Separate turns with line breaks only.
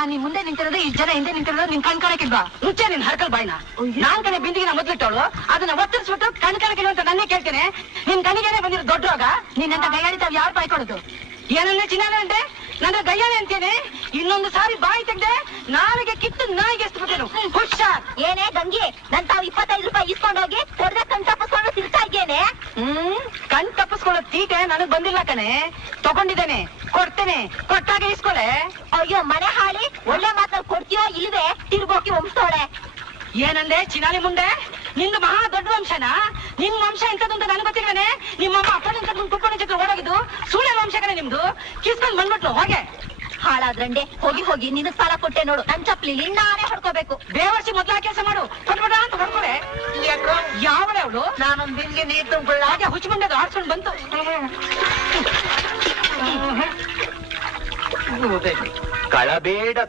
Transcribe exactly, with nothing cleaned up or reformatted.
ನಾನ್ ನಿನ್ ಮುಂದೆ ನಿಂತಿರೋದು ಇಷ್ಟು ಜನ ಹಿಂದೆ ನಿಂತಿರೋದು ನಿನ್ ಕಣ್ ಕಾಣಕ್ಕಿಲ್ವಾ?
ಮುಚ್ಚೆ ನಿನ್ ಹರ್ಕಲ್ ಬಾಯ್ನ. ನಾನ್ ಕಣೆ ಬಿಂದಿಗಿನ ಮೊದ್ಲಿಟ್ಟವಳು, ಅದನ್ನ ಒತ್ತರಿಸ್ಬಿಟ್ಟು ಕಣ್ ಕಾಣಕ್ಕಿಲ್ಲ ಅಂತ ನನ್ನೇ ಕೇಳ್ತೇನೆ. ನಿನ್ ಕಣಿಗೆನೆ ಬಂದಿರೋ ದೊಡ್ಡ ರೋಗ.
ನಿನ್ನಂತ ಗೈಯಾಳಿತಾವ್ ಯಾರು ಬಾಯ್ಕೊಡೋದು?
ಏನನ್ನೇ ಚಿನ್ನಾನ ಅಂದ್ರೆ ನನ್ನ ಗಯ್ಯಾಳಿ ಅಂತೇನೆ. ಇನ್ನೊಂದು ಸಾರಿ ಬಾಯಿ ತೆಗ್ದೆ ನಾಲಿಗೆ ಕಿತ್ತು ನಾಯಿಗೆ ಎಸ್ಬಿಟ್ಟೇನು. ಹುಷಾರ್.
ಏನೇ ಗಂಗಿ, ನನ್ ತಾವ್ ಇಪ್ಪತ್ತೈದು ರೂಪಾಯಿ ಇಸ್ಕೊಂಡೋಗಿ ಹೊಡೆದ ಕಣ್ ತಪ್ಪಿಸ್ಕೊಂಡು ತಿರ್ತಾ ಇದ್ದೇನೆ.
ಹ್ಮ್ ಕಣ್ ತಪ್ಪಿಸ್ಕೊಳ್ಳೋ ತೀಟೆ ನನಗ್ ಬಂದಿಲ್ಲ ಕಣೆ. ತಗೊಂಡಿದ್ದೇನೆ, ಕೊಡ್ತೇನೆ, ಕೊಟ್ಟಾಗೆ ಇಸ್ಕೊಳೆ.
ಅಯ್ಯೋ ಮನೆ ಹಾಳಿ, ಒಳ್ಳೆ ಮಾತಲ್ಲಿ ಕೊಡ್ತೀಯೋ ಇಲ್ವೇ ತಿರ್ಗೋಕಿ ವಂಶೋಳೆ.
ಏನಂದೆ ಚಿನಾಲಿ ಮುಂದೆ? ನಿಂದು ಮಹಾ ದೊಡ್ಡ ವಂಶನ? ನಿಮ್ ವಂಶ ಎಂತದ್ದು ಅಂತ ನನಗೆ ಗೊತ್ತಿಲ್ವೇನೆ? ನಿಮ್ಮಮ್ಮ ಅಪ್ಪನ ಕುಪ್ಪಣ ಜೊತೆ ಓಡೋಗಿದ್ದು ಸುಳ್ಳೆ ವಂಶ ಕಣೆ ನಿಮ್ದು. ಕಿಸ್ಕೊಂಡ್ ಬಂದ್ಬಿಟ್ಲು ಹೋಗೆ.
ಹಾಳಾದ್ರಂಡೆ ಹೋಗಿ ಹೋಗಿ ನಿನ್ನ ಸಾಲ ಕೊಟ್ಟೆ ನೋಡು. ನನ್ ಚಪ್ಲಿಲಿ ನಾನೇ ಹೊಡ್ಕೋಬೇಕು.
ಬೇವರ್ಸಿ ಮೊದ್ಲ ಕೆಲಸ ಮಾಡು. ಕೊಟ್ಬಿಡ ಅಂತ ಹೊಡ್ಕೊಳೆ. ಯಾವಳೆ ಅವಳು?
ನಾನೊಂದ್ ಬಿನ್ಗೆ ನೀರ್ ತುಂಬಿಕೊಳ್ಳ.
ಹಾಗೆ ಹುಚ್ಚಿಕೊಂಡದು ಆಡ್ಸ್ಕೊಂಡ್ ಬಂತು.
ಕಳಬೇಡ